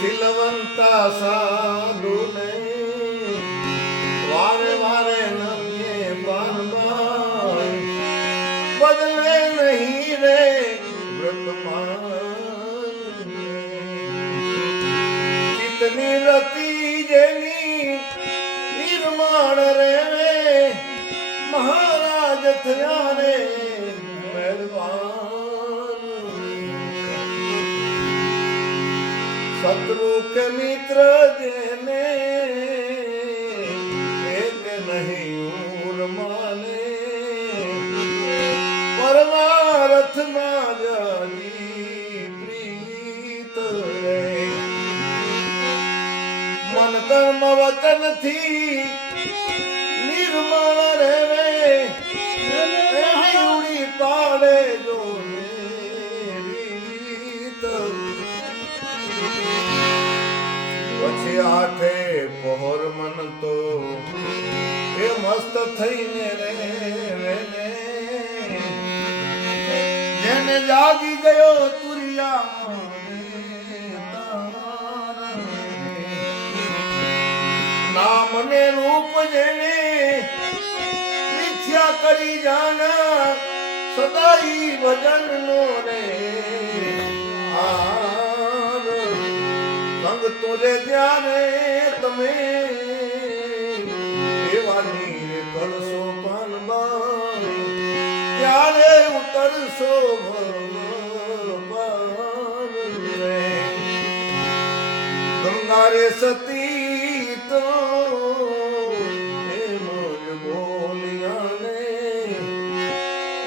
શીલવંતા સાધુને વારે વારે નમીએ બારબાર બદલે નહીં રે વ્રતમાન ચિતની રતી જેની નિર્માણ રે મહારાજ થયા રે મહેરબાન શત્રુ કે મિત્ર જેને એક નહીં ઉર્માને પરમાર્થમાં જાજી પ્રીત મન કર્મ વચન થી નિર્મળ રહેવે ઉડી પાડે જો પછી આઠે પહોર મન તો એ મસ્ત થઈને રે જેને જાગી ગયો તુરિયા નામ ને રૂપ જેને મિથ્યા કરી જાના સદાઈ ભજન નો રે સંગ તોરે ત્યારે તમે દેવાની કરશો પાનબાઈ ત્યારે ઉતરશો ગંગારે સતી તો એમ જ બોલ્યા ને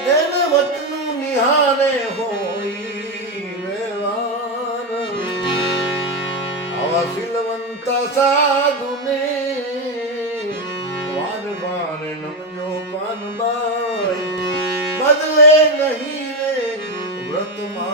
જેને વચનું નિહારે હોય શીલવંતા સાધુને વાર વાર નમજો પાનબાઈ બદલે નહીં રે વ્રતમાં